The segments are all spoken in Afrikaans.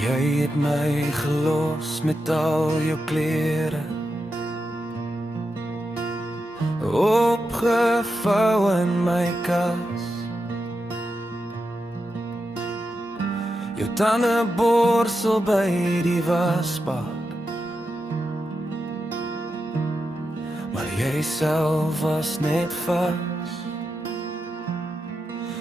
Jy het my gelos met al jou klere, opgevou in my kas. Jou tandeborsel by die wasbak, maar jy self was net vas.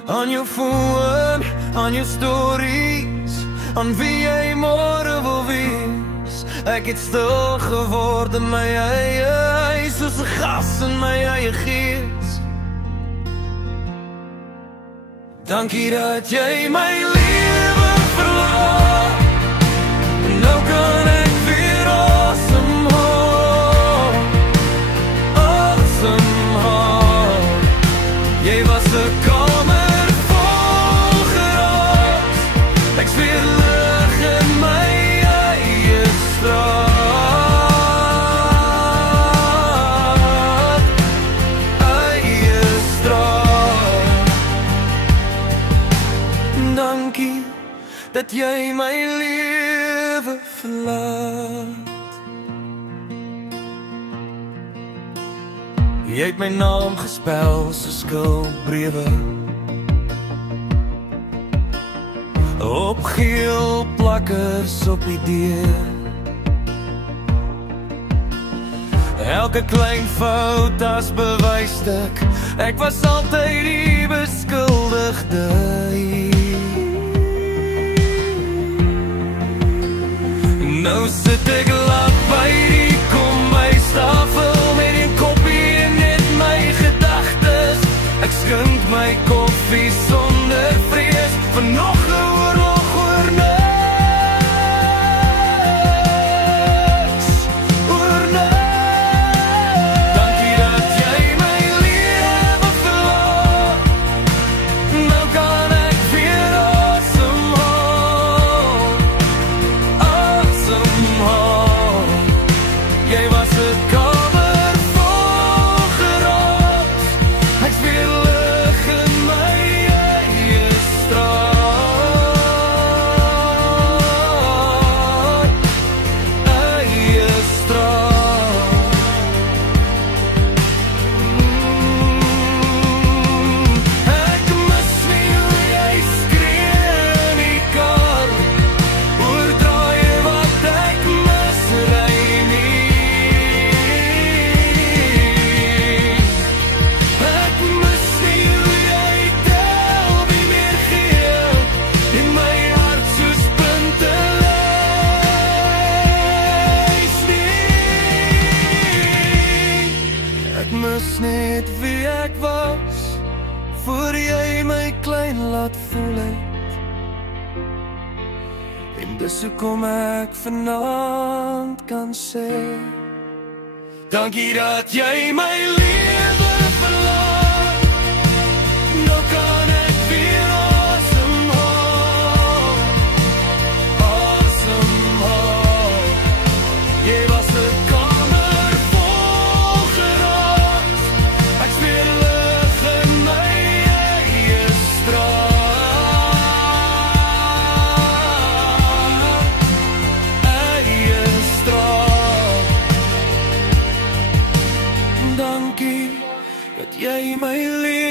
Aan jou foon, aan jou stories, aan wie jy môre wil wees. Ek het stil geword in my eie huis, soos 'n gas in my eie gees. Dankie dat jy my lewe verlaat, en nou kan ek weer asemhaal. Asemhaal. Jy was 'n kamer vol geraas, ek's weer lig in my eie straat. Eie straat. Dankie dat jy my lewe verlaat. Jy het my naam gespel so skuldbrewe, op geel plakkers op die deur. Elke klein fout as bewysstuk, ek was altyd die beskuldigde hier. Nou sit ek laat by die kombuistafel met een koppie en net my gedagtes. Ek skink my koffie sonder vrees vir nog 'n oorlog oor niks. Oor niks. Dankie dat jy my lewe verlaat, nou kan ek weer asemhaal. Asemhaal. Jy was 'n kamer vol geraas, ek's weer lig in my eie straat. Eie straat. Ek mis nie hoe jy skree in die kar, oor draaie wat ek misry nie. Ek mis nie hoe jy tel wie meer gee, in my hart soos punte lys nie. Ek mis net wie ek was, voor jy my klein laat voel het. En dis hoekom ek vanaand kan sê, dankie dat jy my lewe verlaat, nou kan ek weer asemhaal. Asemhaal. Jy was 'n kamer vol geraas, ek's weer lig in my eie straat. Eie straat. Dankie dat jy my lewe